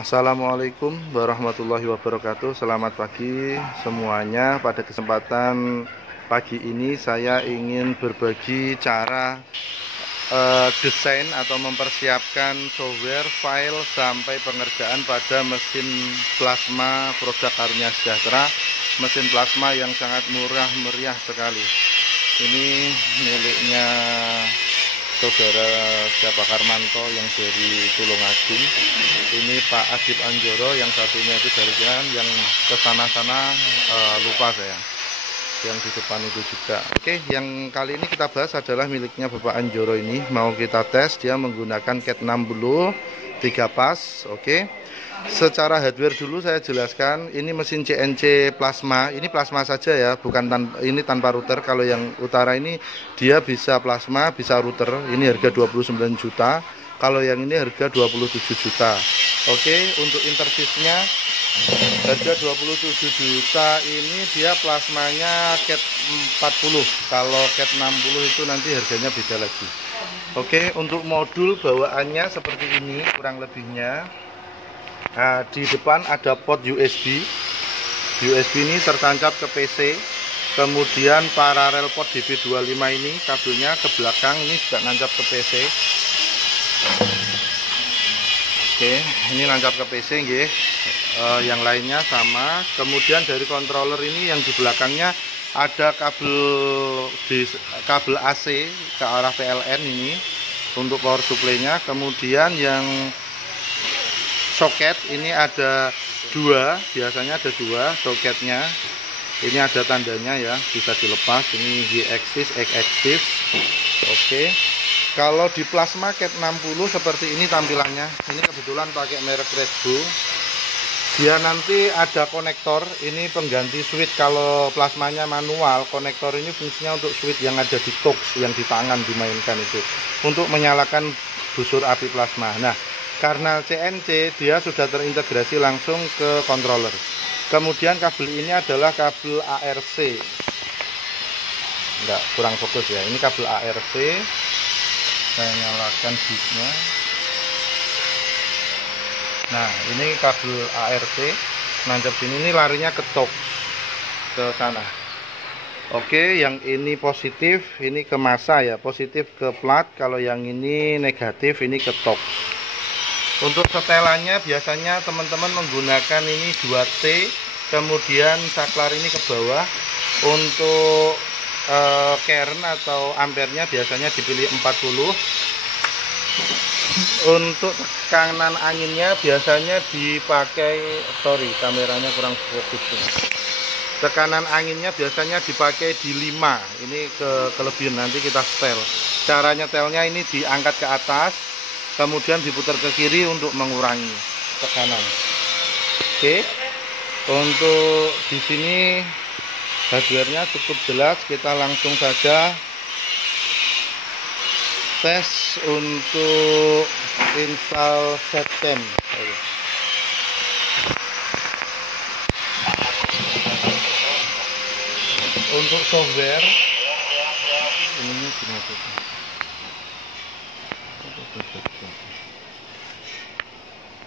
Assalamualaikum warahmatullahi wabarakatuh. Selamat pagi semuanya. Pada kesempatan pagi ini saya ingin berbagi cara desain atau mempersiapkan software, file sampai pengerjaan pada mesin plasma produk Karunia Sejahtera. Mesin plasma yang sangat murah meriah sekali. Ini miliknya Saudara Siapa Karmanto yang dari Tulungagung. Ini Pak Adib Anjoro, yang satunya itu dari Jalan, yang kesana-sana lupa saya. Yang di depan itu juga. Oke, yang kali ini kita bahas adalah miliknya Bapak Anjoro ini. Mau kita tes, dia menggunakan CAT 60 3 pas. Oke. Secara hardware dulu saya jelaskan, ini mesin CNC plasma, ini plasma saja ya, bukan ini tanpa router. Kalau yang utara ini dia bisa plasma, bisa router. Ini harga 29 juta. Kalau yang ini harga 27 juta. Oke, untuk interface-nya harga 27 juta ini dia plasmanya CAT 40. Kalau CAT 60 itu nanti harganya beda lagi. Oke, untuk modul bawaannya seperti ini kurang lebihnya. Nah, di depan ada port USB. USB ini tertancap ke PC. Kemudian paralel port DB25 ini kabelnya ke belakang, ini juga nancap ke PC. Oke, ini nancap ke PC nggih. Yang lainnya sama. Kemudian dari controller ini yang di belakangnya ada kabel AC ke arah PLN ini untuk power supply-nya. Kemudian yang soket ini ada dua, biasanya ada dua soketnya. Ini ada tandanya ya, bisa dilepas. Ini Y-axis, X-axis. Oke. Kalau di plasma CAT 60 seperti ini tampilannya. Ini kebetulan pakai merek Red Bull. Dia nanti ada konektor, ini pengganti switch. Kalau plasmanya manual, konektor ini fungsinya untuk switch yang ada di toks, yang di tangan dimainkan itu, untuk menyalakan busur api plasma. Nah, karena CNC dia sudah terintegrasi langsung ke controller. Kemudian kabel ini adalah kabel ARC. Enggak, kurang fokus ya. Ini kabel ARC. Saya nyalakan switchnya. Nah, ini kabel ARC nancap sini, ini larinya ke toks, ke sana. Oke, yang ini positif, ini ke massa ya. Positif ke plat. Kalau yang ini negatif, ini ke toks. Untuk setelannya biasanya teman-teman menggunakan ini 2T, kemudian saklar ini ke bawah. Untuk current atau ampernya biasanya dipilih 40. Untuk tekanan anginnya biasanya dipakai, sorry kameranya kurang fokus. Tekanan anginnya biasanya dipakai di 5. Ini kelebihan, nanti kita setel. Cara nyetelnya ini diangkat ke atas, kemudian diputar ke kiri untuk mengurangi tekanan. Oke, untuk di sini hardware-nya cukup jelas. Kita langsung saja tes untuk install setcam. Untuk software ini gimana?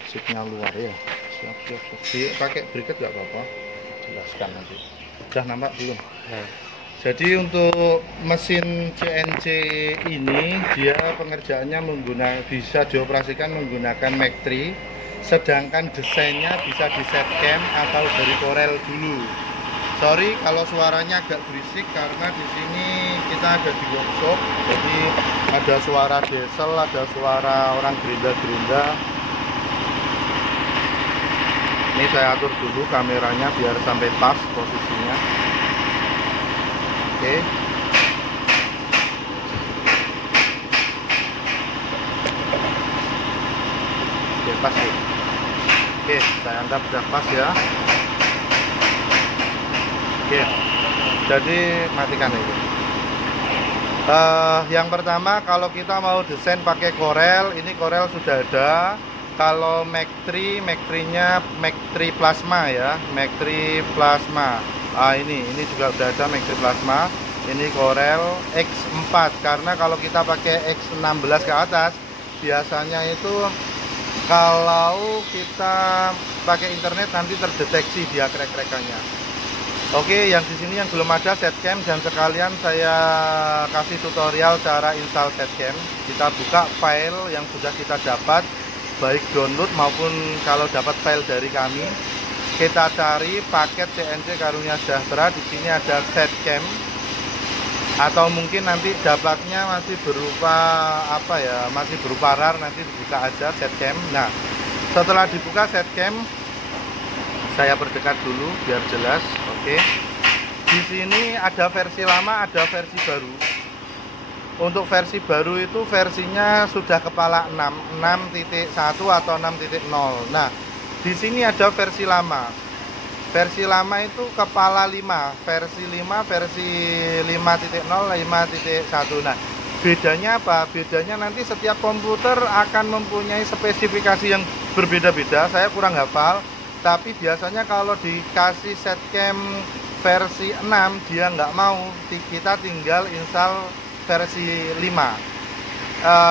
Signal luar ya, siap. Pakai briket nggak apa-apa, jelaskan nanti. Udah nampak belum? Nah, jadi untuk mesin CNC ini dia pengerjaannya bisa dioperasikan menggunakan Mac 3, sedangkan desainnya bisa di setcam atau dari Corel dulu. Sorry kalau suaranya agak berisik karena di sini kita ada di workshop, jadi ada suara diesel, ada suara orang gerinda-gerinda. Ini saya atur dulu kameranya biar sampai pas posisinya. Oke. Oke, pas ya. Oke, saya anggap sudah pas ya. Oke. Jadi matikan ini. Yang pertama, kalau kita mau desain pakai Corel, ini Corel sudah ada. Kalau Mac 3-nya Mac 3 Plasma ya, Mac 3 Plasma. Ini juga udah ada Mac 3 Plasma. Ini Corel X4, karena kalau kita pakai X16 ke atas biasanya itu kalau kita pakai internet nanti terdeteksi dia krek-krekannya. Oke, yang di sini yang belum ada setcam, dan sekalian saya kasih tutorial cara install setcam. Kita buka file yang sudah kita dapat, baik download maupun kalau dapat file dari kami. Kita cari paket CNC Karunia Sejahtera. Di sini ada setcam, atau mungkin nanti dapatnya masih berupa apa ya, masih berupa RAR, nanti dibuka aja setcam. Nah, setelah dibuka setcam, saya perdekat dulu biar jelas. Oke, di sini ada versi lama, ada versi baru. Untuk versi baru itu versinya sudah kepala 6.1 atau 6.0. Nah, di sini ada versi lama. Versi lama itu kepala 5, versi 5, versi 5.0, 5.1. Nah, bedanya apa? Bedanya nanti setiap komputer akan mempunyai spesifikasi yang berbeda-beda. Saya kurang hafal, tapi biasanya kalau dikasih setcam versi 6 dia nggak mau, kita tinggal install versi 5.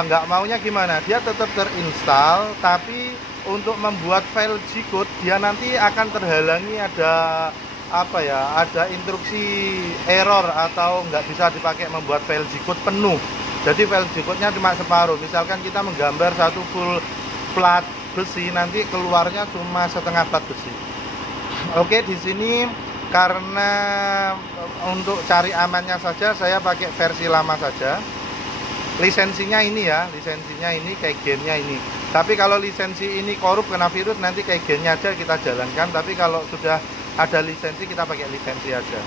Nggak maunya gimana? Dia tetap terinstall, tapi untuk membuat file G-code dia nanti akan terhalangi, ada apa ya, ada instruksi error atau nggak bisa dipakai membuat file G-code penuh. Jadi file G-code-nya cuma separuh. Misalkan kita menggambar satu full plat besi, nanti keluarnya cuma setengah plat besi. Oke, di sini karena untuk cari amannya saja saya pakai versi lama saja. Lisensinya ini ya, lisensinya ini kayak gennya ini. Tapi kalau lisensi ini korup kena virus, nanti kayak gennya aja kita jalankan. Tapi kalau sudah ada lisensi, kita pakai lisensi aja.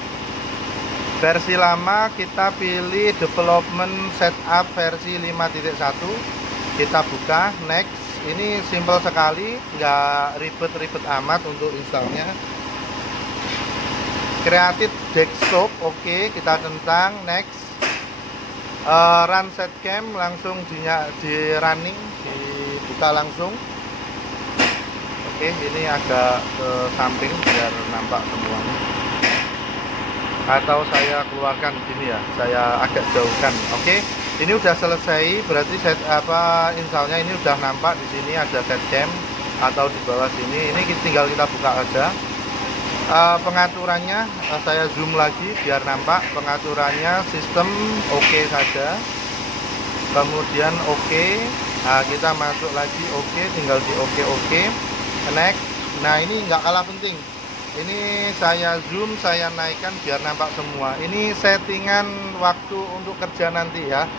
Versi lama kita pilih development setup versi 5.1. Kita buka, next. Ini simple sekali, nggak ribet-ribet amat untuk installnya. Creative desktop, oke, kita tentang, next. Run setcam, langsung di running, dibuka langsung. Oke, ini agak ke samping biar nampak semuanya, atau saya keluarkan gini ya, saya agak jauhkan. Oke, ini udah selesai, berarti installnya ini udah nampak. Di sini ada setcam, atau di bawah sini. Ini tinggal kita buka aja. Pengaturannya saya zoom lagi biar nampak. Pengaturannya sistem oke saja, kemudian oke. Nah, kita masuk lagi oke, tinggal di oke, next. Nah, ini nggak kalah penting, ini saya zoom, saya naikkan biar nampak semua. Ini settingan waktu untuk kerja nanti ya.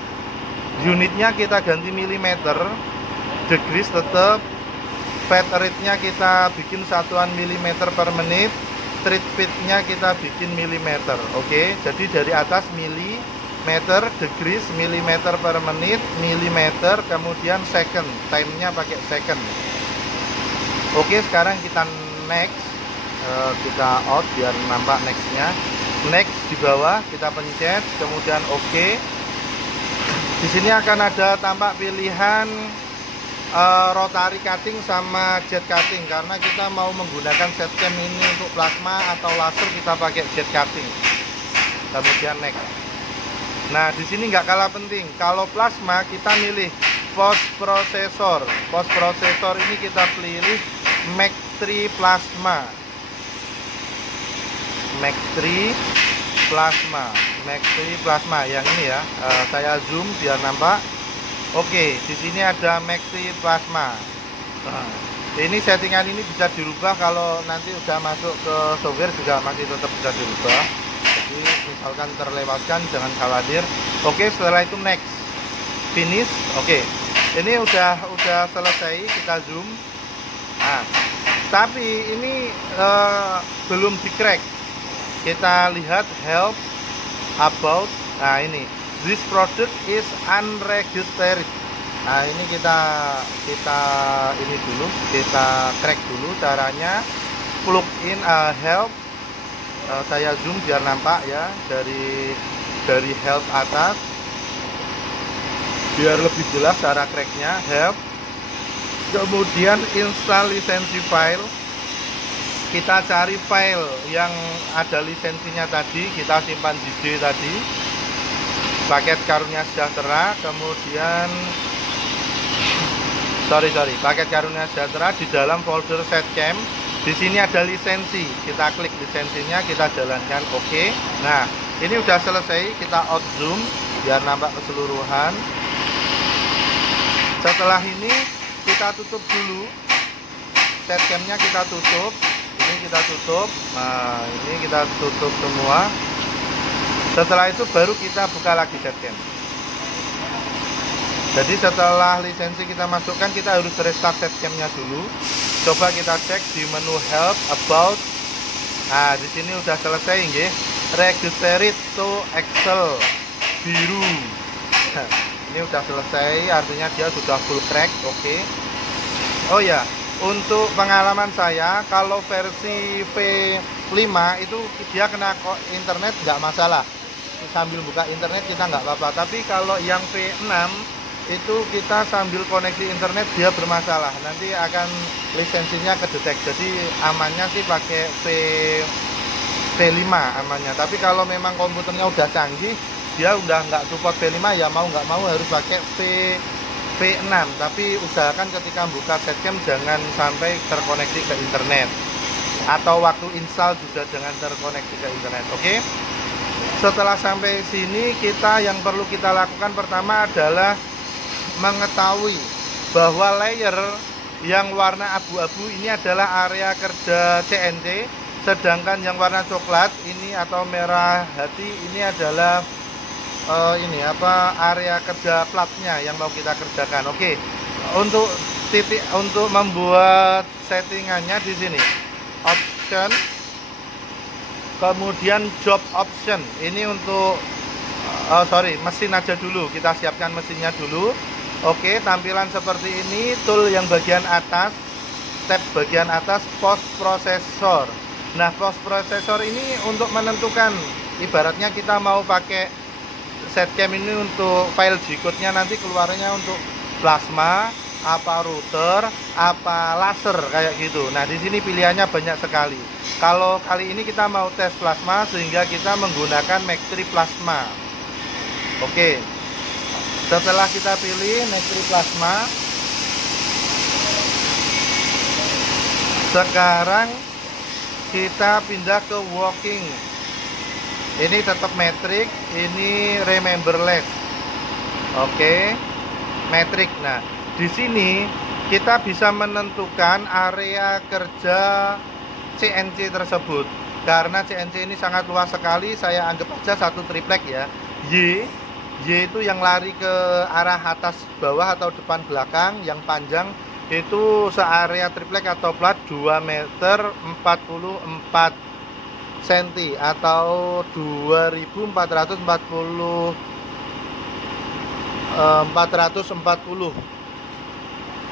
Unitnya kita ganti milimeter, degrees tetap, fat rate-nya kita bikin satuan milimeter per menit, treat feet-nya kita bikin milimeter. Oke, jadi dari atas milimeter, degrees milimeter per menit, milimeter, kemudian second, time-nya pakai second. Oke, sekarang kita next, kita out biar nampak next-nya. Next di bawah kita pencet, kemudian oke. Di sini akan ada tampak pilihan rotary cutting sama jet cutting, karena kita mau menggunakan setcam ini untuk plasma atau laser, kita pakai jet cutting. Kemudian next. Nah, di sini nggak kalah penting, kalau plasma kita milih post processor. Post processor ini kita pilih Mac 3 plasma. Mac 3 plasma, Mac 3 plasma yang ini ya. Saya zoom biar nampak. Oke, di sini ada Mac 3 plasma. Nah, ini settingan ini bisa dirubah, kalau nanti udah masuk ke software juga masih tetap bisa dirubah. Jadi misalkan terlewatkan jangan khawatir. Oke, setelah itu next, finish. Oke, ini udah selesai, kita zoom. Nah, tapi ini belum di crack. Kita lihat help, about. Nah, ini this product is unregistered. Nah, ini kita ini dulu, kita crack dulu caranya. Plug in help. Saya zoom biar nampak ya, dari help atas biar lebih jelas cara cracknya. Help, kemudian install lisensi file. Kita cari file yang ada lisensinya tadi, kita simpan di D tadi, paket Karunia Sejahtera. Kemudian paket karunia sejahtera. Di dalam folder setcam di sini ada lisensi, kita klik lisensinya, kita jalankan oke. Nah ini udah selesai, kita out zoom biar nampak keseluruhan. Setelah ini kita tutup dulu setcamnya, kita tutup ini, kita tutup. Nah ini kita tutup semua. Setelah itu baru kita buka lagi setcam. Jadi setelah lisensi kita masukkan, kita harus restart setcamnya dulu. Coba kita cek di menu help, about. Nah di sini udah selesai nggih. Registered to Excel biru. Nah, ini udah selesai, artinya dia sudah full crack. Oke. Oh ya, untuk pengalaman saya, kalau versi V5 itu dia kena internet nggak masalah. Sambil buka internet kita nggak apa-apa. Tapi kalau yang V6 itu kita sambil koneksi internet dia bermasalah, nanti akan lisensinya kedetek. Jadi amannya sih pakai V5 amannya. Tapi kalau memang komputernya udah canggih, dia udah nggak support V5, ya mau nggak mau harus pakai V6. Tapi usahakan ketika buka setcam jangan sampai terkoneksi ke internet, atau waktu install juga jangan terkoneksi ke internet. Oke. Setelah sampai sini, yang perlu kita lakukan pertama adalah mengetahui bahwa layer yang warna abu-abu ini adalah area kerja CNC, sedangkan yang warna coklat ini atau merah hati ini adalah area kerja platnya yang mau kita kerjakan. Oke. Untuk membuat settingannya di sini option, kemudian job option. Ini untuk mesin aja dulu, kita siapkan mesinnya dulu. Oke, tampilan seperti ini. Tool yang bagian atas, tab bagian atas, post processor. Nah, post processor ini untuk menentukan, ibaratnya kita mau pakai setcam ini untuk file G-code-nya nanti keluarnya untuk plasma, apa router, apa laser kayak gitu. Nah, di sini pilihannya banyak sekali. Kalau kali ini kita mau tes plasma, sehingga kita menggunakan Mac3 Plasma. Oke. Setelah kita pilih Mac3 Plasma, sekarang kita pindah ke working. Ini tetap metric, ini rememberless. Oke, metric. Nah, di sini kita bisa menentukan area kerja CNC tersebut. Karena CNC ini sangat luas sekali, saya anggap aja satu triplek ya. Y itu yang lari ke arah atas bawah atau depan belakang, yang panjang itu searea triplek atau plat 2 meter 44 cm atau 2440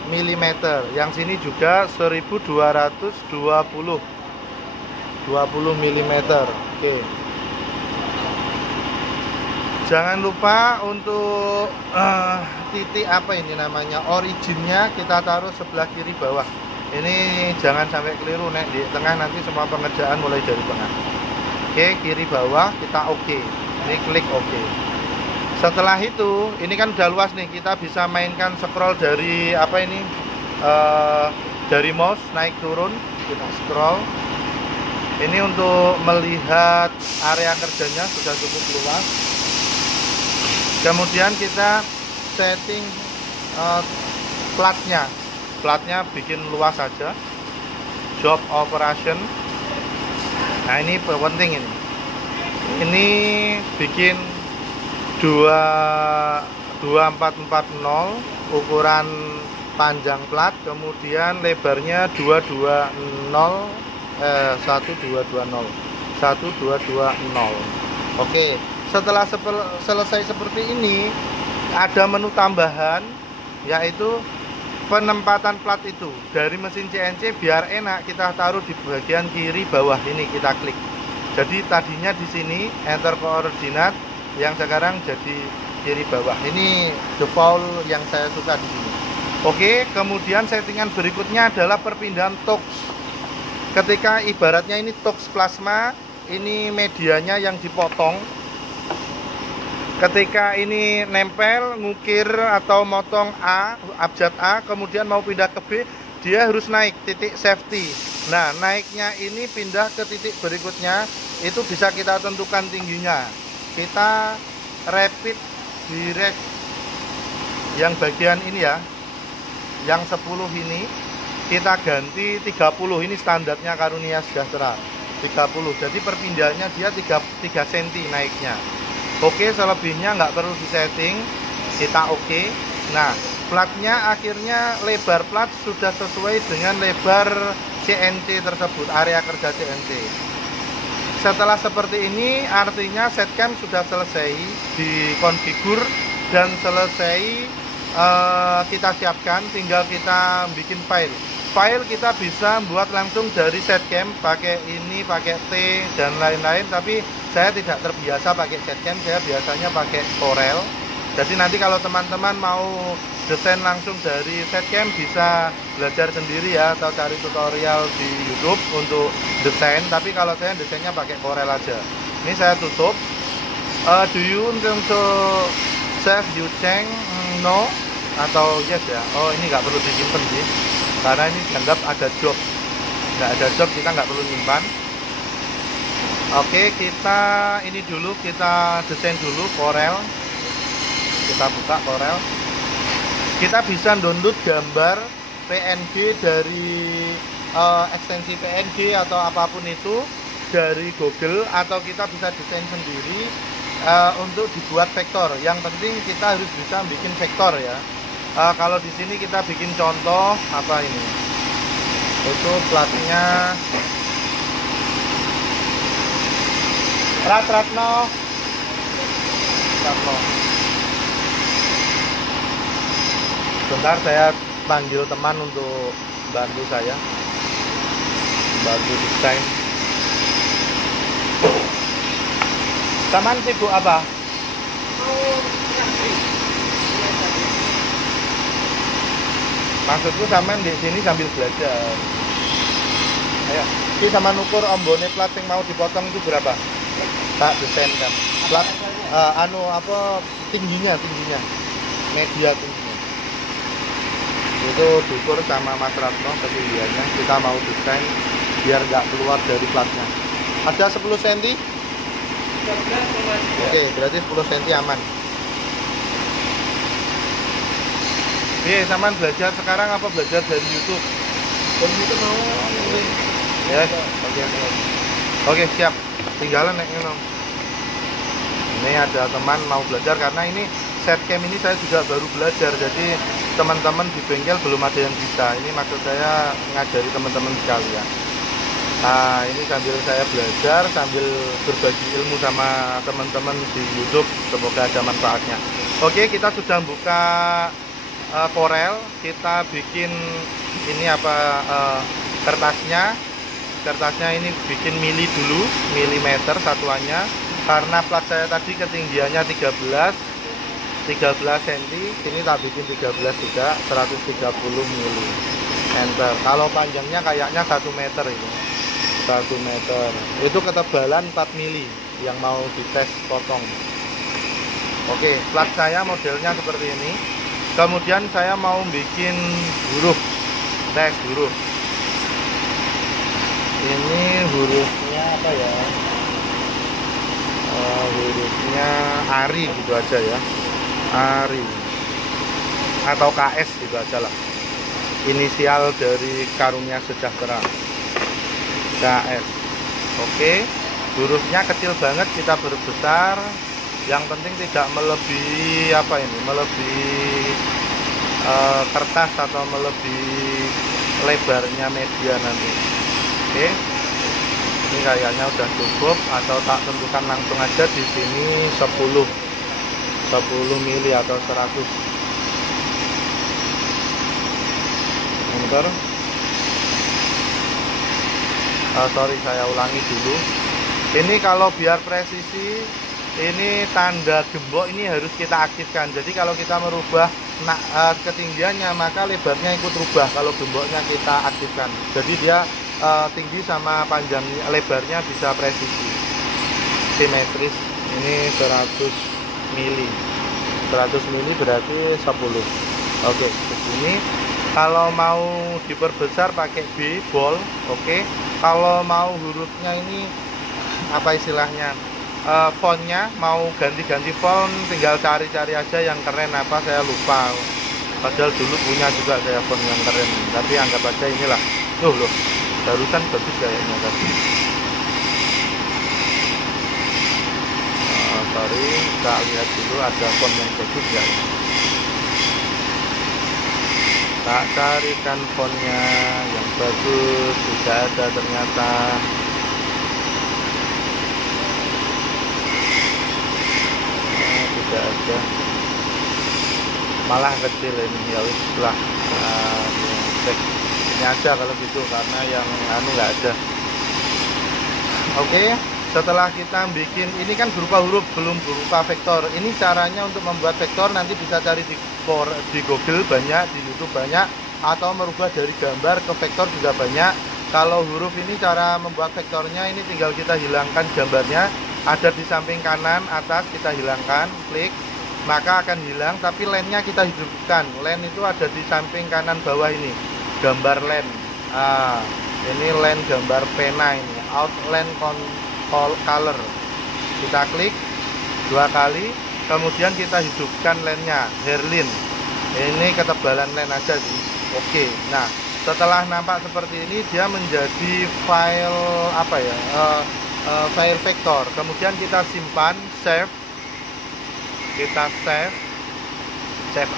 mm. Yang sini juga 1220 mm. Oke. Jangan lupa untuk titik originnya kita taruh sebelah kiri bawah. Ini jangan sampai keliru, nek di tengah nanti semua pengerjaan mulai dari tengah. Oke, kiri bawah kita oke. Ini klik oke. Setelah itu, ini kan udah luas nih, kita bisa mainkan scroll dari dari mouse naik turun, kita scroll. Ini untuk melihat area kerjanya sudah cukup luas. Kemudian kita setting platnya bikin luas saja. Job operation. Nah, ini penting ini. Ini bikin 2440 ukuran panjang plat, kemudian lebarnya 1220. Oke. Setelah selesai seperti ini, ada menu tambahan, yaitu penempatan plat itu dari mesin CNC. Biar enak, kita taruh di bagian kiri bawah ini, kita klik. Jadi tadinya di sini enter koordinat, yang sekarang jadi kiri bawah. Ini default yang saya suka di sini. Oke, kemudian settingan berikutnya adalah perpindahan tox. Ketika ibaratnya ini tox plasma, ini medianya yang dipotong. Ketika ini nempel, ngukir atau motong abjad A, kemudian mau pindah ke B, dia harus naik titik safety. Nah, naiknya ini pindah ke titik berikutnya, itu bisa kita tentukan tingginya. Kita rapid direct yang bagian ini ya, yang 10 ini kita ganti 30. Ini standarnya Karunia Sejahtera 30. Jadi perpindahannya dia 3 cm naiknya. Oke, selebihnya nggak perlu disetting, kita oke. Nah, platnya akhirnya lebar plat sudah sesuai dengan lebar CNC tersebut, area kerja CNC. Setelah seperti ini, artinya setcam sudah selesai dikonfigur dan selesai kita siapkan, tinggal kita bikin file. File kita bisa buat langsung dari setcam, pakai ini, pakai T dan lain-lain, tapi saya tidak terbiasa pakai setcam, saya biasanya pakai Corel. Jadi nanti kalau teman-teman mau desain langsung dari setcam bisa belajar sendiri ya, atau cari tutorial di YouTube untuk desain, tapi kalau saya desainnya pakai Corel aja. Ini saya tutup. Do you untuk save Yucheng? No atau yes ya? Oh, ini nggak perlu disimpan sih, karena ini dianggap ada job. Nggak ada job, kita nggak perlu nyimpan. Oke, kita ini dulu, kita desain dulu Corel. Kita buka Corel. Kita bisa download gambar PNG dari ekstensi PNG atau apapun itu dari Google, atau kita bisa desain sendiri untuk dibuat vektor. Yang penting kita harus bisa bikin vektor ya. Kalau di sini kita bikin contoh apa ini? Itu platnya Ratno. Bentar, saya panggil teman untuk bantu saya, bantu desain. Teman sibuk apa? Maksudku sampean di sini sambil belajar. Ayo, ini sama nukur ombone plat yang mau dipotong itu berapa? Tak desain kan. Plat tingginya, media tingginya. Itu diukur sama Mas Ratno ketinggiannya. Kita mau desain biar nggak keluar dari platnya. Ada 10 cm? Oke, berarti 10 cm aman. Saman belajar sekarang apa belajar dari YouTube? Dari YouTube mau ya. Oke, siap. Tinggalan naiknya. Ini ada teman mau belajar, karena ini setcam ini saya juga baru belajar. Jadi teman-teman di bengkel belum ada yang bisa. Ini maksud saya ngajari teman-teman sekalian. Nah, ini sambil saya belajar, sambil berbagi ilmu sama teman-teman di YouTube. Semoga ada manfaatnya. Oke, kita sudah buka Corel. Kita bikin ini kertasnya ini bikin mili dulu, milimeter satuannya, karena plat saya tadi ketinggiannya 13 cm, ini tak bikin 13 juga, 130 mili. Enter. Kalau panjangnya kayaknya 1 meter itu. 1 meter. Itu ketebalan 4 mili yang mau dites potong. Oke, plat saya modelnya seperti ini. Kemudian saya mau bikin huruf, tes huruf. Ini hurufnya apa ya? Hurufnya Ari gitu aja ya. Ari atau KS gitu aja lah. Inisial dari Karunia Sejahtera. KS. Oke. Hurufnya kecil banget, kita berbesar. Yang penting tidak melebihi melebihi kertas atau melebihi lebarnya media nanti. Oke, ini kayaknya udah cukup, atau tak tentukan langsung aja di sini 10 mili atau 100. Bentar. Sorry, saya ulangi dulu. Ini kalau biar presisi, ini tanda gembok ini harus kita aktifkan. Jadi kalau kita merubah ketinggiannya, maka lebarnya ikut rubah kalau gemboknya kita aktifkan. Jadi dia tinggi sama panjang lebarnya bisa presisi, simetris. Ini 150 mili. 100 mili berarti 10. Oke, begini. Kalau mau diperbesar pakai B bold, oke. Kalau mau hurufnya ini apa istilahnya, fontnya mau ganti-ganti font, tinggal cari-cari aja yang keren apa, saya lupa. Padahal dulu punya juga saya font yang keren, tapi anggap aja inilah. Loh, barusan bagus kayaknya tadi. Sorry, kita lihat dulu ada font yang bagus ya. Tak carikan fontnya yang bagus, tidak ada ternyata. Tidak ada, malah kecil ini. Ya wis lah, cek ini aja kalau gitu, karena yang nggak ada. Oke, setelah kita bikin ini kan berupa huruf, belum berupa vektor. Ini caranya untuk membuat vektor, nanti bisa cari di Google banyak, di YouTube banyak, atau merubah dari gambar ke vektor juga banyak. Kalau huruf ini cara membuat vektornya ini tinggal kita hilangkan gambarnya, ada di samping kanan atas, kita hilangkan, klik, maka akan hilang, tapi line-nya kita hidupkan. Line itu ada di samping kanan bawah ini, gambar line. Ini line gambar pena ini, outline color. Kita klik 2 kali, kemudian kita hidupkan line-nya, hairline. Ini ketebalan line aja sih. Oke. Nah, setelah nampak seperti ini, dia menjadi file apa ya? File vektor. Kemudian kita simpan, save. Kita save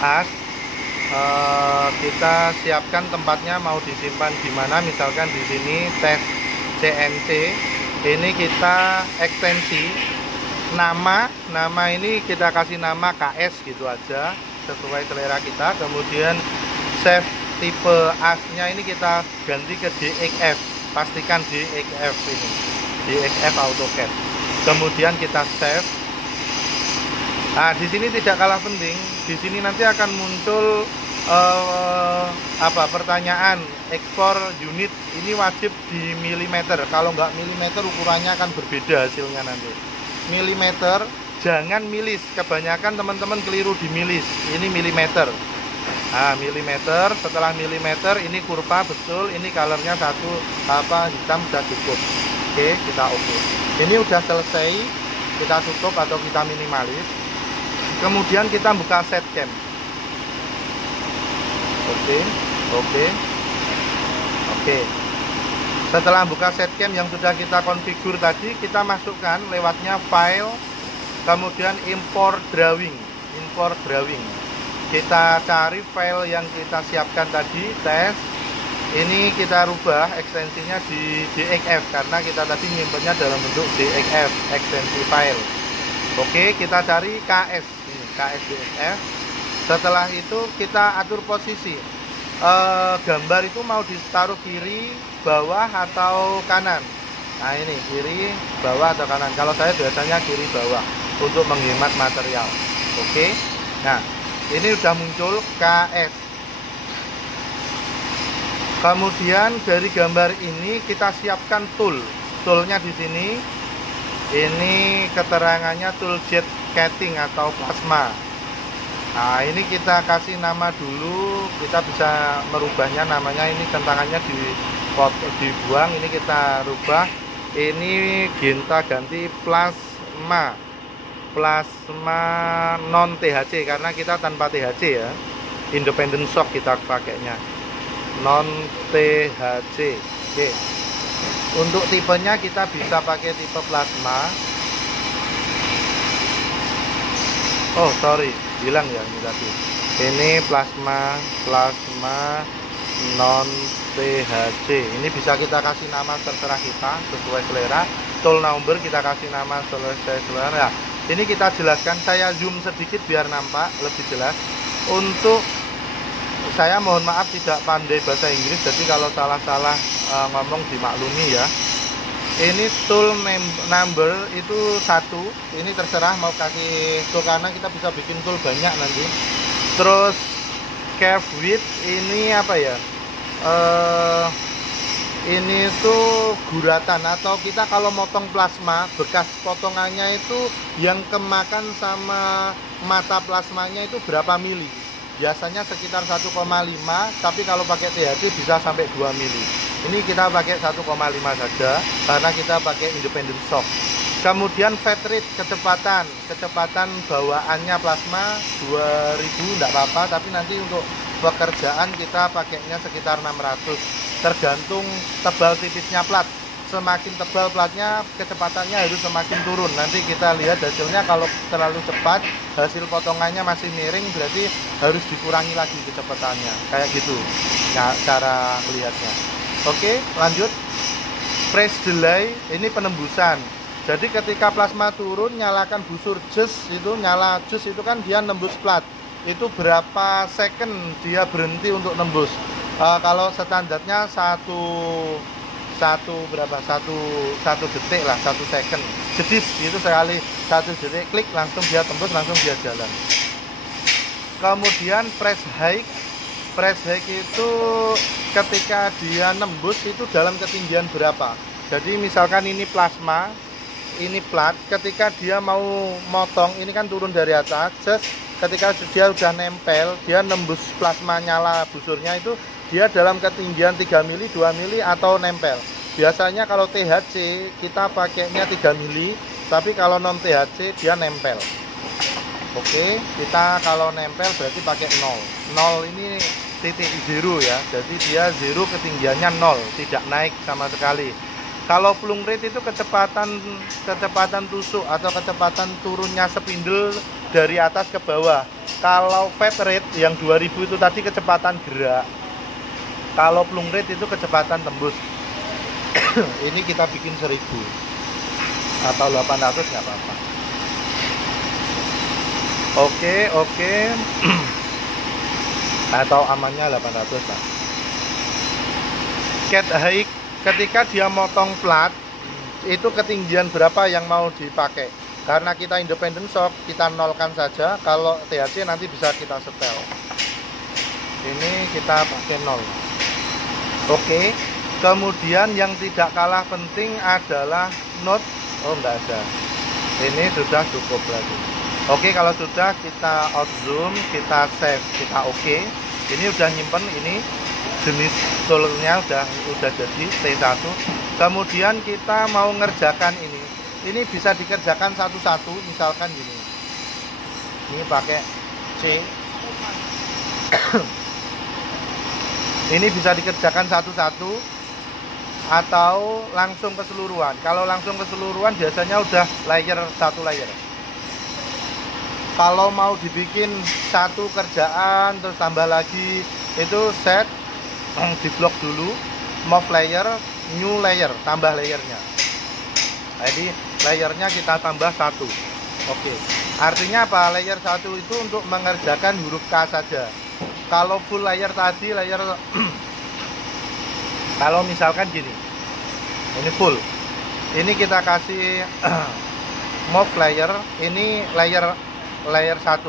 as. Kita siapkan tempatnya mau disimpan di mana, misalkan di sini tes CNC. Ini kita ekstensi nama ini kita kasih nama KS gitu aja, sesuai selera kita. Kemudian save tipe as-nya ini kita ganti ke DXF, pastikan DXF ini, DXF AutoCAD. Kemudian kita save. Nah, di sini tidak kalah penting, di sini nanti akan muncul pertanyaan ekspor unit ini wajib di milimeter. Kalau nggak milimeter ukurannya akan berbeda hasilnya nanti. Milimeter, jangan milis. Kebanyakan teman-teman keliru di milis. Ini milimeter. Nah, milimeter. Setelah milimeter ini kurva betul. Ini colornya satu hitam sudah cukup. Oke, kita oke. Ini udah selesai. Kita tutup atau kita minimalis. Kemudian kita buka setcam. Oke. Setelah buka setcam yang sudah kita konfigur tadi, kita masukkan lewatnya file, kemudian import drawing. Kita cari file yang kita siapkan tadi, tes. Ini kita rubah ekstensinya di DXF karena kita tadi nyimpennya dalam bentuk DXF, ekstensi file. Oke, kita cari KS, ini KS DXF. Setelah itu kita atur posisi. Gambar itu mau ditaruh kiri, bawah atau kanan. Nah, ini kiri, bawah atau kanan. Kalau saya biasanya kiri bawah untuk menghemat material. Oke. Nah, ini sudah muncul KS. Kemudian dari gambar ini kita siapkan tool. Toolnya di sini. Ini keterangannya tool jet cutting atau plasma. Nah, ini kita kasih nama dulu, kita bisa merubahnya namanya, ini centangannya dibuang, ini kita rubah. Ini kita ganti plasma non THC karena kita tanpa THC ya. Independent shock kita pakainya. Non THC. Oke. Untuk tipenya kita bisa pakai tipe plasma. Oh, sorry, bilang ya ini tadi. Ini plasma non THC. Ini bisa kita kasih nama terserah kita sesuai selera. Tool number kita kasih nama sesuai selera. Ini kita jelaskan, saya zoom sedikit biar nampak lebih jelas. Untuk saya mohon maaf tidak pandai bahasa Inggris, jadi kalau salah-salah ngomong dimaklumi ya. Ini tool number itu 1. Ini terserah mau kasih tool karena kita bisa bikin tool banyak nanti. Terus curve width ini apa ya? ini tuh guratan, atau kita kalau motong plasma bekas potongannya itu yang kemakan sama mata plasmanya itu berapa mili. Biasanya sekitar 1,5, tapi kalau pakai THC bisa sampai 2 mili. Ini kita pakai 1,5 saja karena kita pakai independent shock. Kemudian fat rate, kecepatan bawaannya plasma 2000 enggak apa-apa, tapi nanti untuk pekerjaan kita pakainya sekitar 600, tergantung tebal tipisnya plat. Semakin tebal platnya, kecepatannya harus semakin turun. Nanti kita lihat hasilnya, kalau terlalu cepat hasil potongannya masih miring, berarti harus dikurangi lagi kecepatannya, kayak gitu nah, cara melihatnya. Oke, lanjut. Press delay, ini penembusan. Jadi ketika plasma turun, nyalakan busur jus, itu nyala jus itu kan dia nembus plat. Itu berapa second dia berhenti untuk nembus. Kalau standarnya satu detik lah, 1 second. Jadi itu sekali 1 detik klik langsung dia tembus, langsung dia jalan. Kemudian press high itu ketika dia nembus itu dalam ketinggian berapa. Jadi misalkan ini plasma, ini plat, ketika dia mau motong, ini kan turun dari atas, ketika dia udah nempel, dia nembus plasma, nyala busurnya itu, dia dalam ketinggian 3 mili, 2 mili atau nempel. Biasanya kalau THC kita pakainya 3 mili, tapi kalau non THC dia nempel. Oke, kita kalau nempel berarti pakai 0. 0 ini titik 0 ya, jadi dia 0 ketinggiannya 0, tidak naik sama sekali. Kalau plung rate itu kecepatan tusuk atau kecepatan turunnya spindle dari atas ke bawah. Kalau fat rate yang 2000 itu tadi kecepatan gerak. Kalau plung rate itu kecepatan tembus. Ini kita bikin 1000 atau 800 nggak apa-apa. Oke. Atau amannya 800 lah. Cat high, ketika dia motong plat, itu ketinggian berapa yang mau dipakai. Karena kita independent shock, kita nolkan saja. Kalau THC nanti bisa kita setel. Ini kita pakai 0. Oke. Kemudian yang tidak kalah penting adalah note. Oh, enggak ada. Ini sudah cukup lagi. Oke, kalau sudah kita out zoom, kita save, kita oke. Ini udah nyimpen, ini jenis toolnya udah jadi T1. Kemudian kita mau ngerjakan ini. Ini bisa dikerjakan satu-satu, misalkan gini. Ini pakai C. Ini bisa dikerjakan satu-satu atau langsung keseluruhan. Kalau langsung keseluruhan biasanya udah satu layer. Kalau mau dibikin satu kerjaan terus tambah lagi, itu set di blok dulu, move layer, new layer, tambah layernya. Jadi layernya kita tambah 1. Oke. Artinya apa? Layer 1 itu untuk mengerjakan huruf K saja. Kalau full layer tadi, kalau misalkan gini, ini full, ini kita kasih move layer, ini layer 1.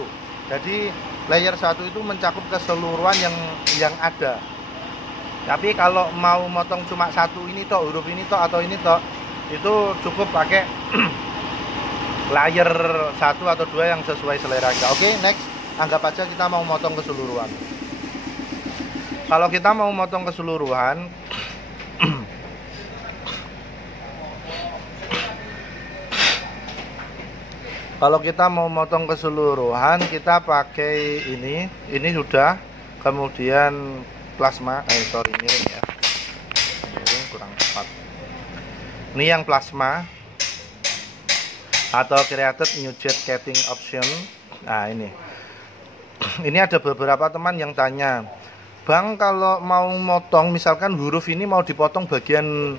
Jadi layer 1 itu mencakup keseluruhan yang ada. Tapi kalau mau motong cuma satu ini toh, huruf ini toh atau ini toh, itu cukup pakai layer 1 atau 2 yang sesuai selera kita. Oke, next. Anggap aja kita mau motong keseluruhan. Kalau kita mau motong keseluruhan, kita pakai ini sudah. Kemudian plasma, miring ya, miring kurang tepat. Ini yang plasma atau created new jet cutting option. Nah, ini ada beberapa teman yang tanya, Bang, kalau mau motong misalkan huruf ini mau dipotong bagian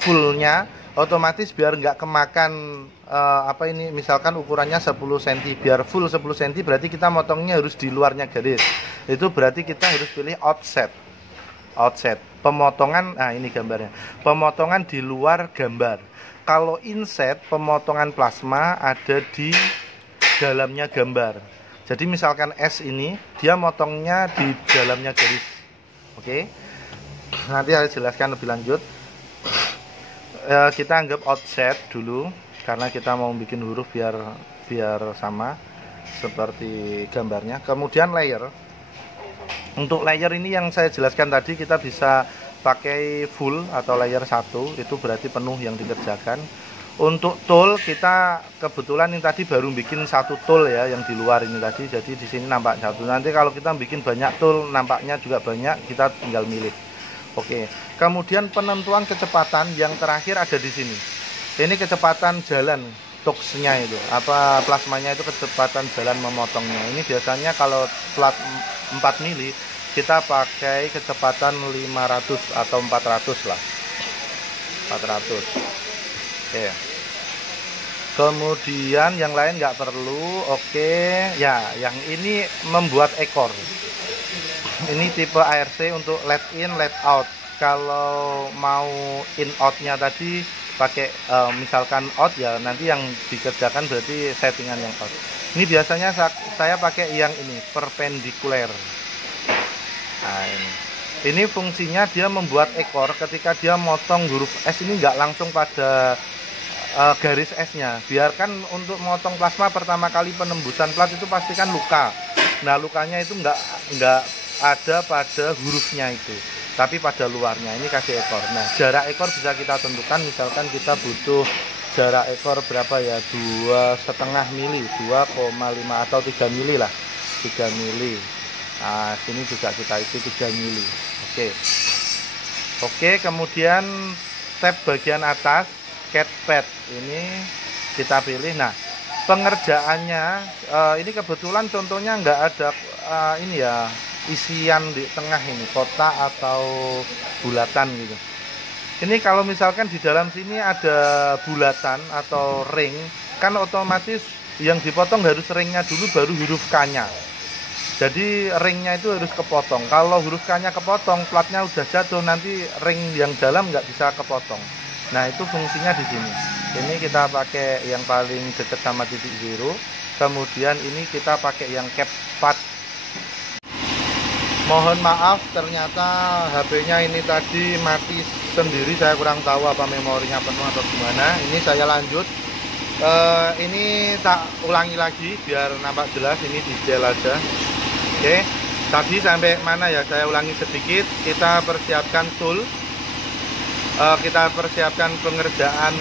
fullnya, otomatis biar nggak kemakan misalkan ukurannya 10 cm, biar full 10 cm berarti kita motongnya harus di luarnya garis. Itu berarti kita harus pilih offset. Pemotongan, ini gambarnya, pemotongan di luar gambar. Kalau inset, pemotongan plasma ada di dalamnya gambar. Jadi misalkan S ini dia motongnya di dalamnya garis. Oke. Nanti saya jelaskan lebih lanjut. Kita anggap offset dulu karena kita mau bikin huruf biar sama seperti gambarnya. Kemudian layer. Untuk layer ini yang saya jelaskan tadi, kita bisa pakai full atau layer 1, itu berarti penuh yang dikerjakan. Untuk tool kita kebetulan ini tadi baru bikin satu tool ya, yang di luar ini tadi, jadi di sini nampak satu. Nanti kalau kita bikin banyak tool nampaknya juga banyak, kita tinggal milih. Oke, kemudian penentuan kecepatan yang terakhir ada di sini. Ini kecepatan jalan toksnya itu, apa plasmanya itu kecepatan jalan memotongnya. Ini biasanya kalau plat 4 mili kita pakai kecepatan 500 atau 400 lah. 400. Oke. Kemudian yang lain nggak perlu. Oke, ya yang ini membuat ekor. Ini tipe ARC untuk let in, let out. Kalau mau in outnya tadi pakai misalkan out ya, nanti yang dikerjakan berarti settingan yang out. Ini biasanya saya pakai yang ini perpendikuler. Nah, ini fungsinya dia membuat ekor. Ketika dia motong huruf S ini nggak langsung pada garis S-nya. Biarkan untuk motong plasma pertama kali penembusan plat itu pastikan luka. Nah, lukanya itu nggak ada pada hurufnya itu, tapi pada luarnya. Ini kasih ekor. Nah, jarak ekor bisa kita tentukan. Misalkan kita butuh jarak ekor berapa ya, 2,5 mili, 2,5 atau 3 mili lah, 3 mili. Nah, sini juga kita isi 3 mili. Oke, kemudian tab bagian atas cat pad ini kita pilih. Nah, pengerjaannya ini kebetulan contohnya nggak ada ini ya, isian di tengah ini, kotak atau bulatan gitu. Ini kalau misalkan di dalam sini ada bulatan atau ring, kan otomatis yang dipotong harus ringnya dulu baru huruf K-nya. Jadi ringnya itu harus kepotong. Kalau huruf K-nya kepotong, platnya udah jatuh, nanti ring yang dalam nggak bisa kepotong. Nah, itu fungsinya di sini. Ini kita pakai yang paling dekat sama titik 0. Kemudian ini kita pakai yang cap pad. Mohon maaf, ternyata HP-nya ini tadi mati sendiri. Saya kurang tahu apa memorinya penuh atau gimana. Ini saya lanjut. Ini tak ulangi lagi biar nampak jelas. Ini di gel aja. Oke. Tadi sampai mana ya? Saya ulangi sedikit. Kita persiapkan tool. Kita persiapkan pengerjaan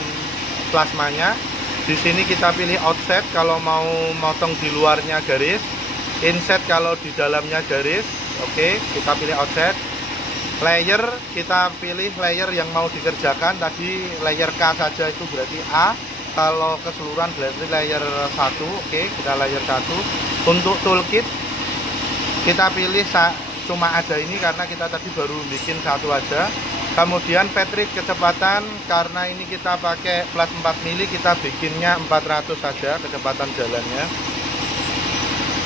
plasmanya. Di sini kita pilih offset kalau mau motong di luarnya garis, inset kalau di dalamnya garis. Oke, kita pilih offset. Layer kita pilih layer yang mau dikerjakan. Tadi layer K saja itu berarti A. Kalau keseluruhan berarti layer 1. Oke, kita layer 1. Untuk toolkit kita pilih cuma ada ini karena kita tadi baru bikin satu aja. Kemudian Patrick kecepatan, karena ini kita pakai plat 4 mili, kita bikinnya 400 saja kecepatan jalannya.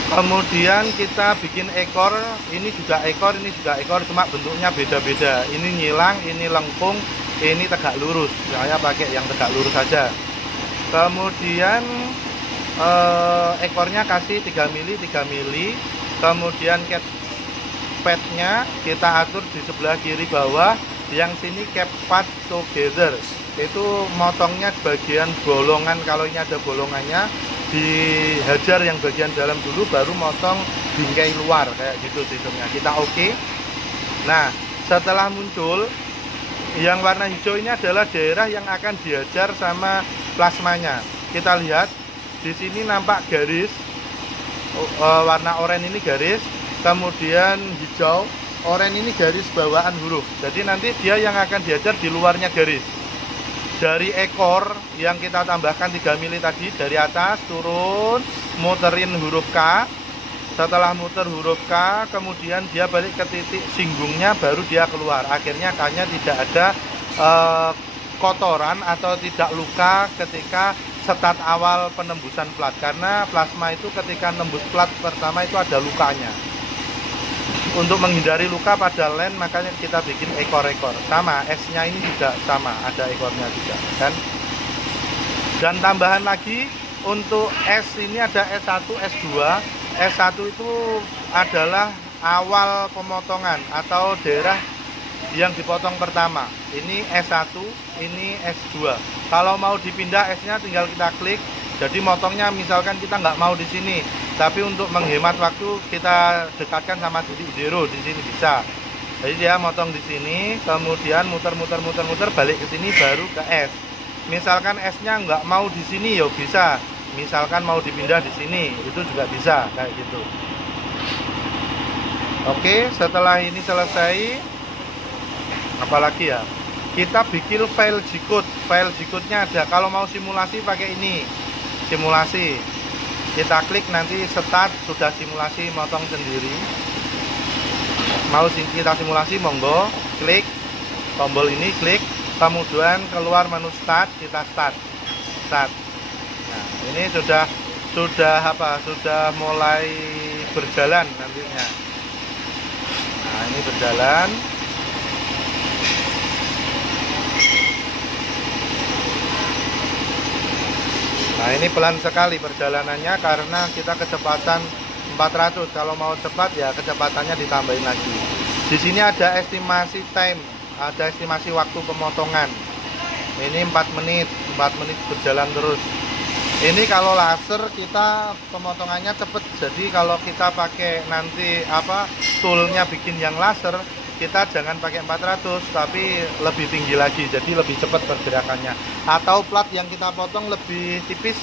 Kemudian kita bikin ekor, ini juga ekor, cuma bentuknya beda-beda. Ini nyilang, ini lengkung, ini tegak lurus. Saya pakai yang tegak lurus saja. Kemudian ekornya kasih 3 mili, 3 mili. Kemudian cat padnya kita atur di sebelah kiri bawah. Yang sini cap pad together, itu motongnya bagian bolongan. Kalau ini ada bolongannya, dihajar yang bagian dalam dulu, baru motong bingkai luar, kayak gitu sistemnya. Kita oke. Nah, setelah muncul yang warna hijau ini adalah daerah yang akan dihajar sama plasmanya. Kita lihat di sini nampak garis, warna oranye ini garis, kemudian hijau. Oranye ini garis bawaan huruf. Jadi nanti dia yang akan diajar di luarnya garis. Dari ekor yang kita tambahkan 3 mili tadi, dari atas turun, muterin huruf K. Setelah muter huruf K, kemudian dia balik ke titik singgungnya, baru dia keluar. Akhirnya K-nya tidak ada kotoran atau tidak luka ketika start awal penembusan plat. Karena plasma itu ketika nembus plat pertama itu ada lukanya. Untuk menghindari luka pada lens, makanya kita bikin ekor-ekor. Sama, S-nya ini juga sama, ada ekornya juga kan. Dan tambahan lagi, untuk S ini ada S1, S2. S1 itu adalah awal pemotongan atau daerah yang dipotong pertama. Ini S1, ini S2. Kalau mau dipindah S-nya tinggal kita klik. Jadi motongnya misalkan kita nggak mau di sini, tapi untuk menghemat waktu kita dekatkan sama titik 0 di sini bisa. Jadi dia motong di sini, kemudian muter balik ke sini baru ke S. Misalkan S-nya nggak mau di sini ya bisa. Misalkan mau dipindah di sini, itu juga bisa kayak gitu. Oke, setelah ini selesai, apalagi ya? Kita bikin file G-code. File G-code-nya ada. Kalau mau simulasi pakai ini. Simulasi. Kita klik nanti start, sudah simulasi motong sendiri. Mau kita simulasi monggo, klik tombol ini, klik, kemudian keluar menu start, kita start. Nah, ini sudah mulai berjalan nantinya. Nah, ini berjalan. Nah, ini pelan sekali perjalanannya karena kita kecepatan 400. Kalau mau cepat ya kecepatannya ditambahin lagi. Di sini ada estimasi time, ada estimasi waktu pemotongan. Ini 4 menit berjalan terus. Ini kalau laser kita pemotongannya cepet. Jadi kalau kita pakai nanti toolnya bikin yang laser, kita jangan pakai 400 tapi lebih tinggi lagi, jadi lebih cepat pergerakannya. Atau plat yang kita potong lebih tipis,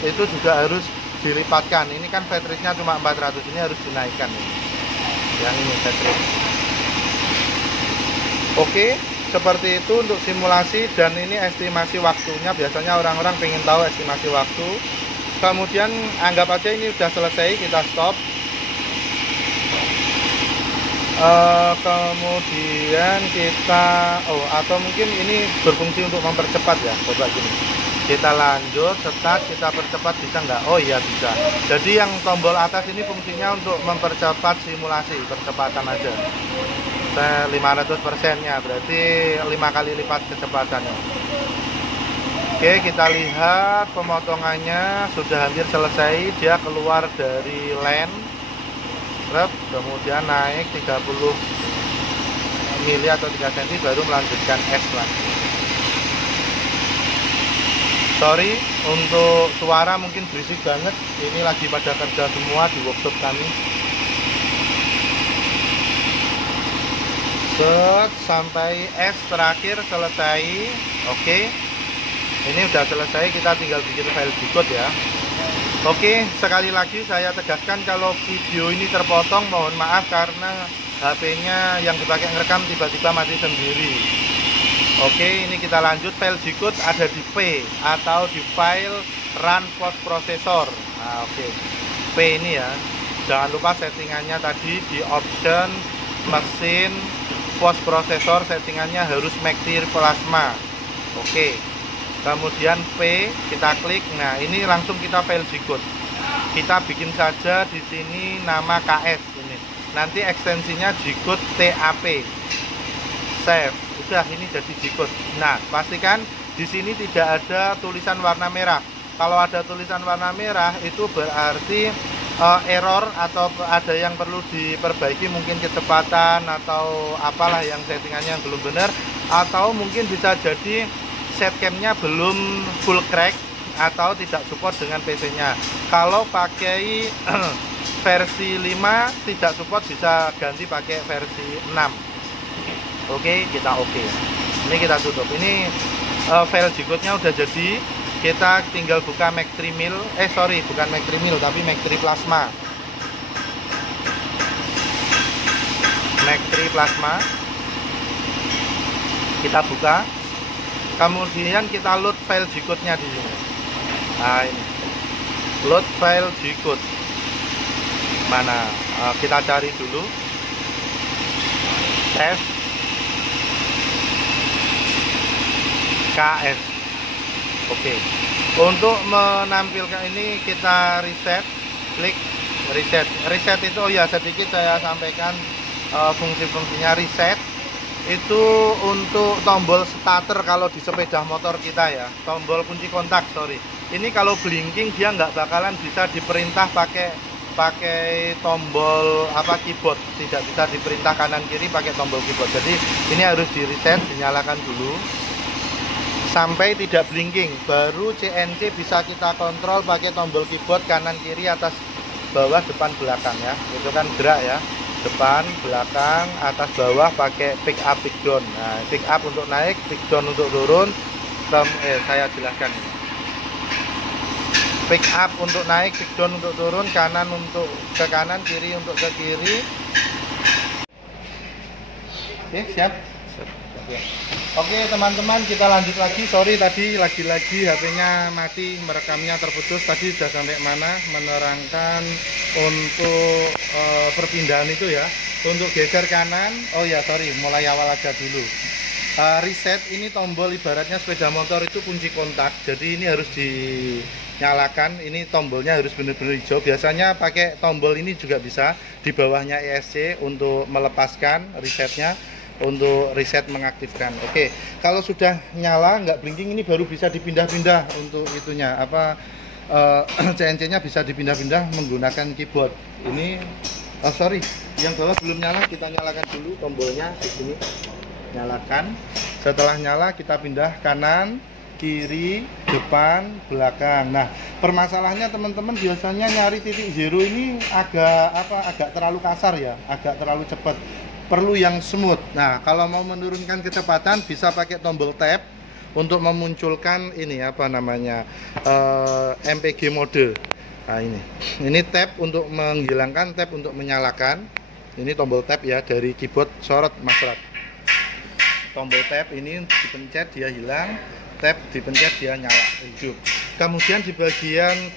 itu juga harus dilipatkan. Ini kan fat rate-nya cuma 400, ini harus dinaikkan ini. Yang ini fat rate. Oke, seperti itu untuk simulasi. Dan ini estimasi waktunya. Biasanya orang-orang pengen tahu estimasi waktu. Kemudian anggap aja ini udah selesai, kita stop. Kemudian kita atau mungkin ini berfungsi untuk mempercepat ya, coba gini, kita lanjut start, kita percepat, bisa nggak? Oh iya bisa. Jadi yang tombol atas ini fungsinya untuk mempercepat simulasi, percepatan aja. 500% nya berarti 5 kali lipat kecepatannya. Oke, kita lihat pemotongannya sudah hampir selesai. Dia keluar dari lane, kemudian naik 30 mili atau 3 cm baru melanjutkan S lagi. Sorry untuk suara mungkin berisik banget, ini lagi pada kerja semua di workshop kami. Sampai S terakhir selesai. Oke, ini udah selesai, kita tinggal bikin file G-code ya. Oke, sekali lagi saya tegaskan kalau video ini terpotong mohon maaf karena HP-nya yang dipakai ngerekam tiba-tiba mati sendiri. Oke, ini kita lanjut. File G-code ada di P atau di file run post processor. Nah, oke. P ini ya. Jangan lupa settingannya tadi di option mesin post processor, settingannya harus McTeer Plasma. Oke. Kemudian P kita klik. Nah, ini langsung kita file G-code. Kita bikin saja di sini nama KS ini. Nanti ekstensinya G-code TAP. Save. Udah, ini jadi G-code. Nah, pastikan di sini tidak ada tulisan warna merah. Kalau ada tulisan warna merah itu berarti error atau ada yang perlu diperbaiki, mungkin kecepatan atau apalah yang settingannya yang belum benar, atau mungkin bisa jadi setcam-nya belum full crack atau tidak support dengan PC-nya. Kalau pakai versi 5 tidak support, bisa ganti pakai versi 6. Oke, kita oke. Ini kita tutup. Ini file G-code-nya udah jadi. Kita tinggal buka McTeer Mill. Bukan McTeer Mill tapi McTeer Plasma. McTeer Plasma. Kita buka. Kemudian kita load file G-code-nya di sini. Nah, ini. Load file G-code. Mana? Kita cari dulu. F KS. Oke. Untuk menampilkan ini kita reset, klik reset. Reset itu sedikit saya sampaikan fungsi-fungsinya. Reset itu untuk tombol starter kalau di sepeda motor kita ya, tombol kunci kontak. Ini kalau blinking dia nggak bakalan bisa diperintah pakai pakai tombol keyboard, tidak bisa diperintah kanan kiri pakai tombol keyboard. Jadi ini harus di reset, dinyalakan dulu sampai tidak blinking, baru CNC bisa kita kontrol pakai tombol keyboard kanan kiri atas bawah depan belakang ya. Itu kan gerak ya, depan belakang atas bawah pakai pick up pick down. Nah, pick up untuk naik, pick down untuk turun. Saya jelaskan ini. Pick up untuk naik, pick down untuk turun, kanan untuk ke kanan, kiri untuk ke kiri. Oke, siap. Oke teman-teman, kita lanjut lagi. Sorry tadi lagi-lagi HP-nya mati, merekamnya terputus. Tadi sudah sampai mana? Menerangkan untuk perpindahan itu ya. Untuk geser kanan, oh ya sorry, mulai awal aja dulu. Reset ini tombol, ibaratnya sepeda motor itu kunci kontak. Jadi ini harus dinyalakan. Ini tombolnya harus benar-benar hijau. Biasanya pakai tombol ini juga bisa. Di bawahnya ESC untuk melepaskan resetnya, untuk reset mengaktifkan. Oke, kalau sudah nyala nggak blinking ini baru bisa dipindah-pindah untuk itunya CNC-nya bisa dipindah-pindah menggunakan keyboard. Ini sorry, yang bawah belum nyala, kita nyalakan dulu tombolnya di sini. Nyalakan. Setelah nyala kita pindah kanan, kiri, depan, belakang. Nah, permasalahannya teman-teman biasanya nyari titik zero ini agak terlalu kasar ya, agak terlalu cepat. Perlu yang smooth. Nah, kalau mau menurunkan kecepatan bisa pakai tombol tab untuk memunculkan ini MPG mode. Nah, ini tab untuk menghilangkan, tab untuk menyalakan. Ini tombol tab ya, dari keyboard sorot Mas Rat. Tombol tab ini dipencet dia hilang, tab dipencet dia nyala, hidup. Kemudian di bagian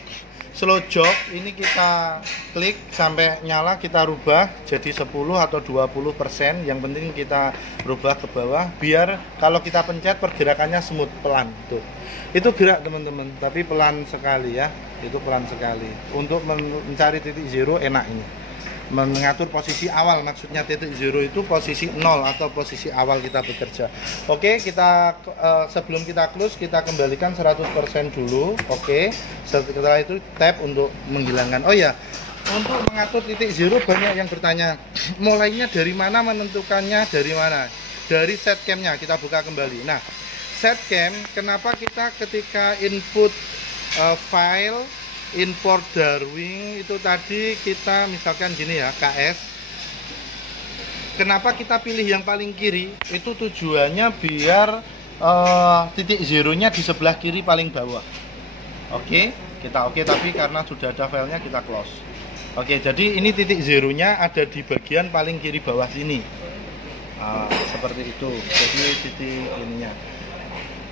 slow jog ini kita klik sampai nyala, kita rubah jadi 10 atau 20%. Yang penting kita rubah ke bawah biar kalau kita pencet pergerakannya smooth, pelan tuh. Itu gerak teman-teman, tapi pelan sekali ya. Itu pelan sekali. Untuk mencari titik zero enak ini. Mengatur posisi awal, maksudnya titik zero itu posisi 0 atau posisi awal kita bekerja. Oke, kita sebelum kita close kita kembalikan 100% dulu. Oke, setelah itu tab untuk menghilangkan. Oh ya, untuk mengatur titik zero banyak yang bertanya, mulainya dari mana, menentukannya dari mana? Dari set cam-nya kita buka kembali. Nah, set cam, kenapa kita ketika input file import drawing itu tadi kita misalkan gini ya, KS. Kenapa kita pilih yang paling kiri? Itu tujuannya biar titik zeronya di sebelah kiri paling bawah. Oke, kita oke, tapi karena sudah ada filenya kita close. Oke, jadi ini titik zeronya ada di bagian paling kiri bawah sini. Seperti itu. Jadi titik ininya.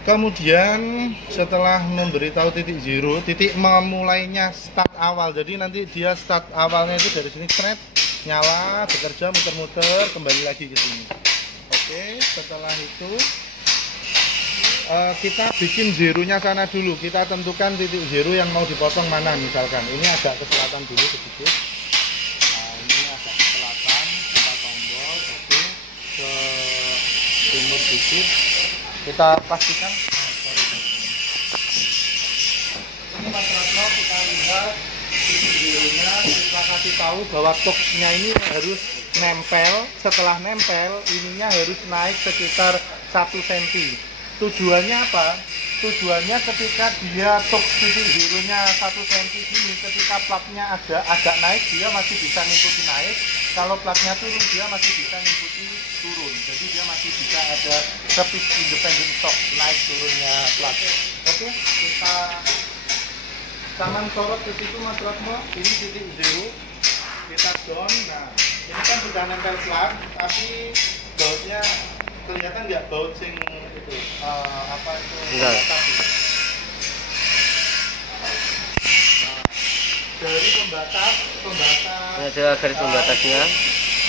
Kemudian setelah memberitahu titik zero, titik memulainya start awal. Jadi nanti dia start awalnya itu dari sini, thread, nyala, bekerja, muter-muter, kembali lagi ke sini. Oke, setelah itu kita bikin zeronya sana dulu. Kita tentukan titik zero yang mau dipotong mana. Misalkan ini agak ke selatan dulu sedikit. Nah, ini agak ke selatan, kita tombol, oke, ke timur sedikit. Kita pastikan ini Mas Ratno, kita lihat titik zeronya, kita kasih tahu bahwa toksnya ini harus nempel. Setelah nempel, ininya harus naik sekitar 1 cm. Tujuannya apa? Tujuannya ketika dia toks titik zeronya 1 cm ini, ketika platnya agak naik, dia masih bisa ngikuti naik. Kalau platnya turun, dia masih bisa ngikuti turun. Jadi dia masih bisa ada speed independent shock, naik turunnya plat. Oke, kita taman sorot ke situ Mas Ratmo. Ini titik zero, kita down. Nah, ini kan sudah nempel plat, tapi bautnya kelihatan nggak, baut sing itu apa itu? Enggak. Dari pembatas ada garis pembatasnya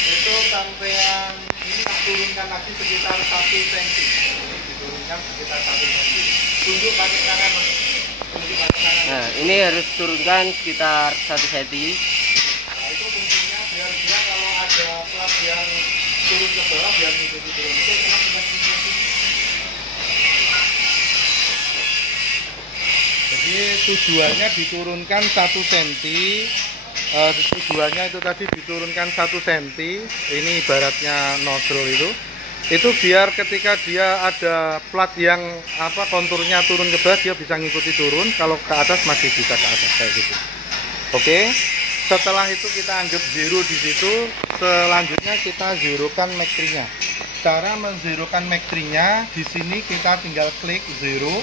itu sampean ini tak turunkan lagi sekitar 1 cm. Diturunkan sekitar 1 cm. Tunjuk pakai tangan. Nah, ini harus turunkan sekitar 1 cm. Nah, itu fungsinya biar dia kalau ada plat yang turun ke bawah biar mengikuti turun. Oke, kenapa jadi tujuannya diturunkan 1 cm tujuannya itu tadi diturunkan 1 cm, ini ibaratnya nozzle itu biar ketika dia ada plat yang konturnya turun ke bawah, dia bisa ngikuti turun, kalau ke atas masih bisa ke atas kayak gitu. Oke, setelah itu kita anggap zero di situ. Selanjutnya kita zerokan MACD-nya. Cara menzerokan MACD-nya di sini kita tinggal klik 0 0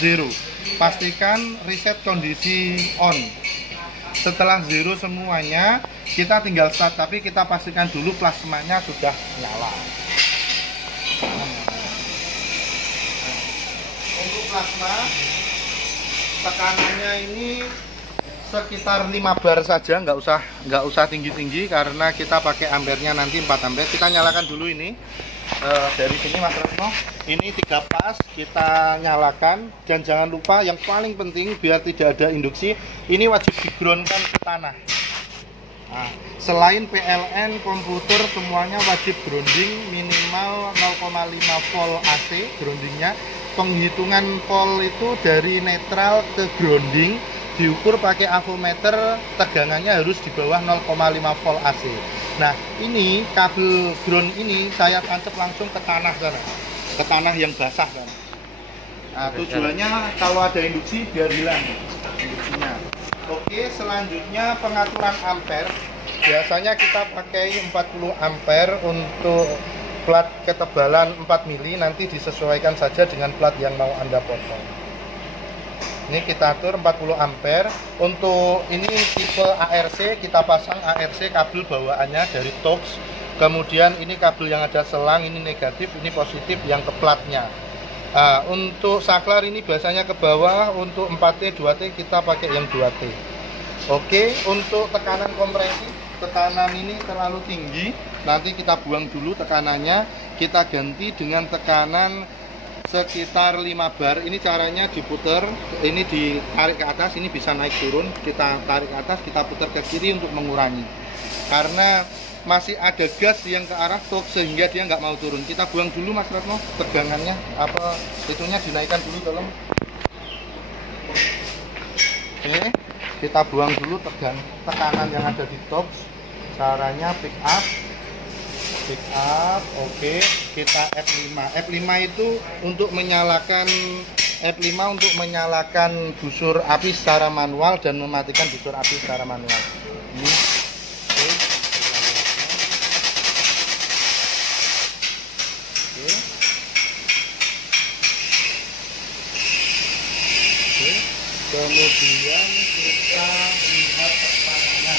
0. Pastikan reset kondisi on. Setelah zero semuanya, kita tinggal start, tapi kita pastikan dulu plasmanya sudah nyala. Untuk plasma, tekanannya ini sekitar 5 bar saja, nggak usah tinggi-tinggi, karena kita pakai ampernya nanti 4 ampere. Kita nyalakan dulu ini. Dari sini Mas Retno, ini 3 pas kita nyalakan, dan jangan lupa yang paling penting biar tidak ada induksi, ini wajib di-groundkan ke tanah. Nah, selain PLN, komputer semuanya wajib grounding minimal 0,5 volt AC groundingnya. Penghitungan volt itu dari netral ke grounding diukur pakai avometer, tegangannya harus di bawah 0,5 volt AC. Nah, ini kabel ground ini saya tancap langsung ke tanah sana, ke tanah yang basah kan. Nah, tujuannya kalau ada induksi biar hilang induksinya. Oke, selanjutnya pengaturan ampere. Biasanya kita pakai 40 ampere untuk plat ketebalan 4 mili, nanti disesuaikan saja dengan plat yang mau Anda potong. Ini kita atur 40 ampere. Untuk ini tipe ARC, kita pasang ARC kabel bawaannya dari Tox. Kemudian ini kabel yang ada selang, ini negatif, ini positif yang ke platnya. Nah, untuk saklar ini biasanya ke bawah, untuk 4T, 2T kita pakai yang 2T. Oke, untuk tekanan kompresi, tekanan ini terlalu tinggi, nanti kita buang dulu tekanannya, kita ganti dengan tekanan sekitar 5 bar. Ini caranya diputer, ini ditarik ke atas, ini bisa naik turun, kita tarik ke atas, kita putar ke kiri untuk mengurangi, karena masih ada gas yang ke arah top sehingga dia nggak mau turun. Kita buang dulu Mas Retno, tegangannya itunya dinaikkan dulu tolong. Oke, kita buang dulu tekanan yang ada di top. Caranya pick up. Oke, kita F5. F5 itu untuk menyalakan busur api secara manual dan mematikan busur api secara manual. Ini. Oke. Kemudian kita lihat tekanannya.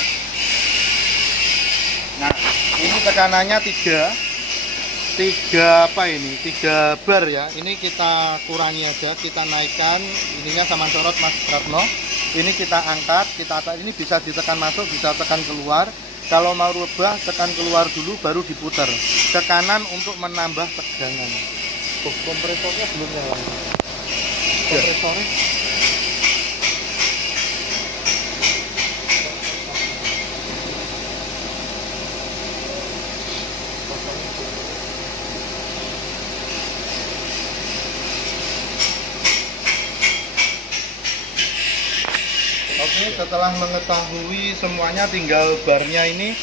Nah, ini tekanannya 3 bar ya. Ini kita kurangi aja, kita naikkan ininya sama sorot Mas Ratno. Ini kita angkat, ini bisa ditekan masuk, bisa tekan keluar. Kalau mau rubah, tekan keluar dulu baru diputar. Tekanan untuk menambah tegangan. Kompresornya belum nyala. Kompresornya Oke, setelah mengetahui semuanya, tinggal barnya ini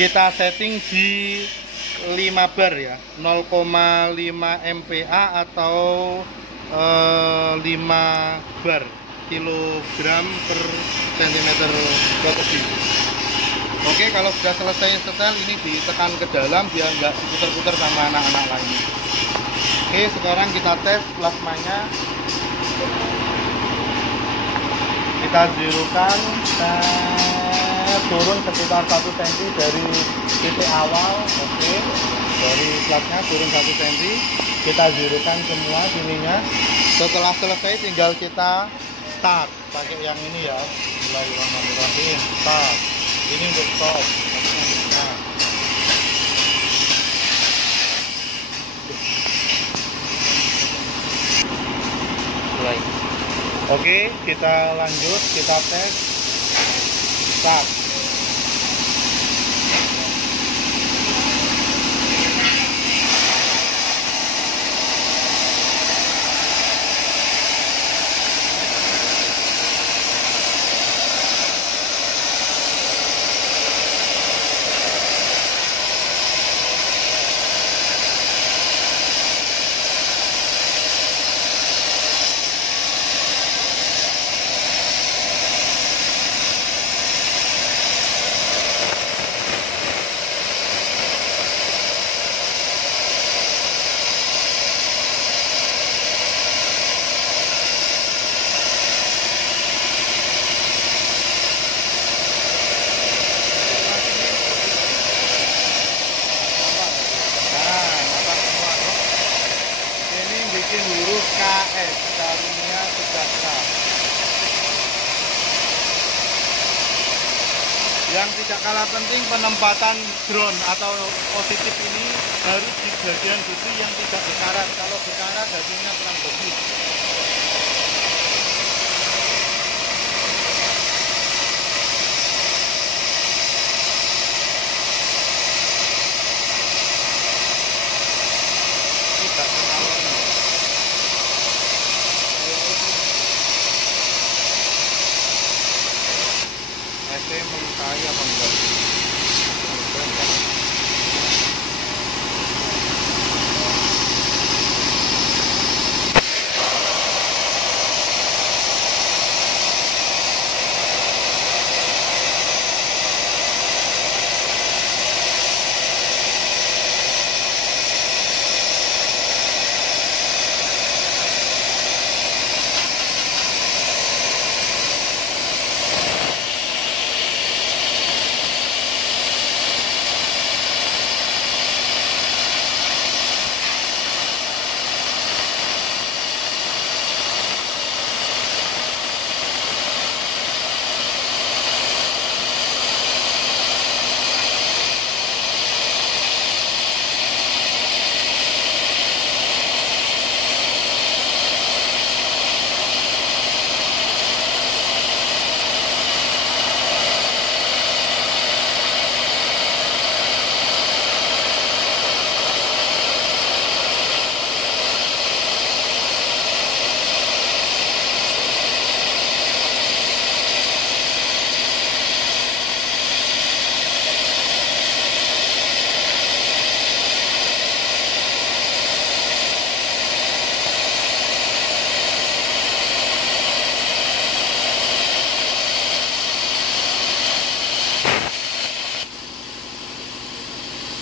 kita setting di 5 bar ya, 0,5 MPa atau 5 bar kilogram per centimeter kubik. Oke, kalau sudah selesai setel, ini ditekan ke dalam biar nggak diputar-putar sama anak-anak lain. Oke, sekarang kita tes plasmanya. Kita zerokan, turun sekitar 1 cm dari titik awal. Oke, dari platnya turun 1 cm, kita zerokan semua sininya. Setelah selesai tinggal kita start pakai yang ini ya. Bismillahirrahmanirrahim. Start. Ini untuk stop. Nah. Mulai. Oke, kita lanjut, kita tes. Start. bikin huruf KS, Karunia Sejahtera. Yang tidak kalah penting, penempatan drone atau positif ini harus di bagian besi yang tidak berkarat. Kalau berkarat hasilnya kurang bagus. Tidak penalon. Melukai apa enggak?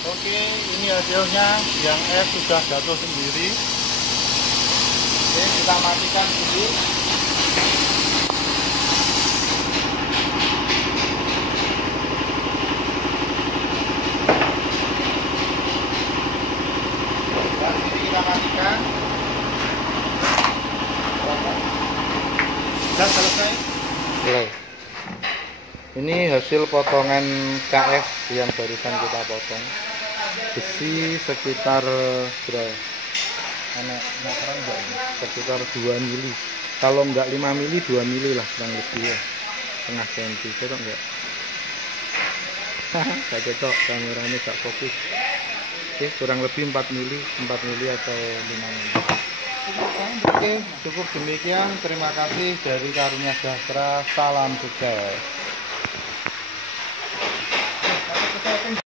Oke, ini hasilnya. Yang S sudah jatuh sendiri. Oke, kita matikan dulu. Dan ini kita matikan. Sudah selesai? Selesai. Ini hasil potongan KS yang barusan kita potong. Besi sekitar berapa? Sekitar 2 mili. Kalau enggak 5 mili, 2 mili lah kurang lebih ya. Setengah senti, cocok enggak? Gak cocok, kameranya gak fokus. Oke, kurang lebih 4 mili atau 5 mili. Oke, cukup demikian. Terima kasih dari Karunia Sejahtera. Salam sukses.